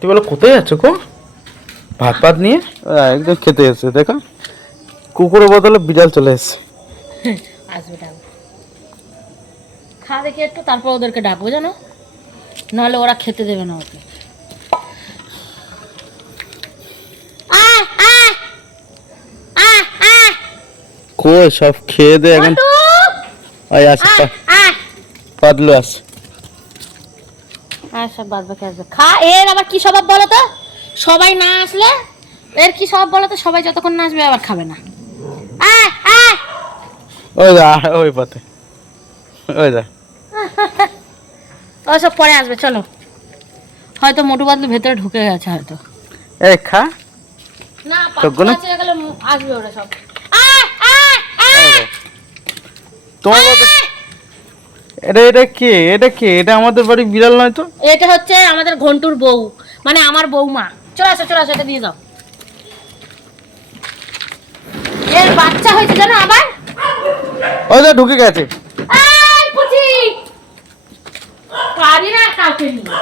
তুই বলো কোথায় যাচ্ছ গো? ভাত ভাত নিয়ে একদম খেতে এসছে। দেখো কুকুরের বদলে বিড়াল চলে এসছে। আসবে ডাকবো, খা দেখি একটু, তারপর ওদেরকে ডাকবো জানো, নাহলে ওরা খেতে দেবে না ওকে। কই সব খেয়ে দে এখন। আয় আসে পাতলু আস। সব বাদ বাকি আসবে। খা। এর আবার কি স্বভাব বলো তো, সবাই না আসলে এর কি স্বভাব বলো তো, সবাই যতক্ষণ না আসবে আবার খাবে না। ওই যা ওই পথে, ওই যা। ও সব পরে আসবে, চলো। হয়তো মোটু পাতলু ভেতরে ঢুকে গেছে হয়তো। এই খা না তখন গেলে আসবে ওরা সব। তোমার এটা এটা কে? এটা কে? এটা আমাদের বাড়ি বিড়াল নয় তো। এটা হচ্ছে আমাদের ঘন্টুর বউ, মানে আমার বউমা। চলে আসো চলে আসো, এটা দিয়ে যাও। এর বাচ্চা হয়েছে জানো আবার। ওই যা ঢুকে গেছে। এই পুচি, পারি না কাউকে নিয়ে।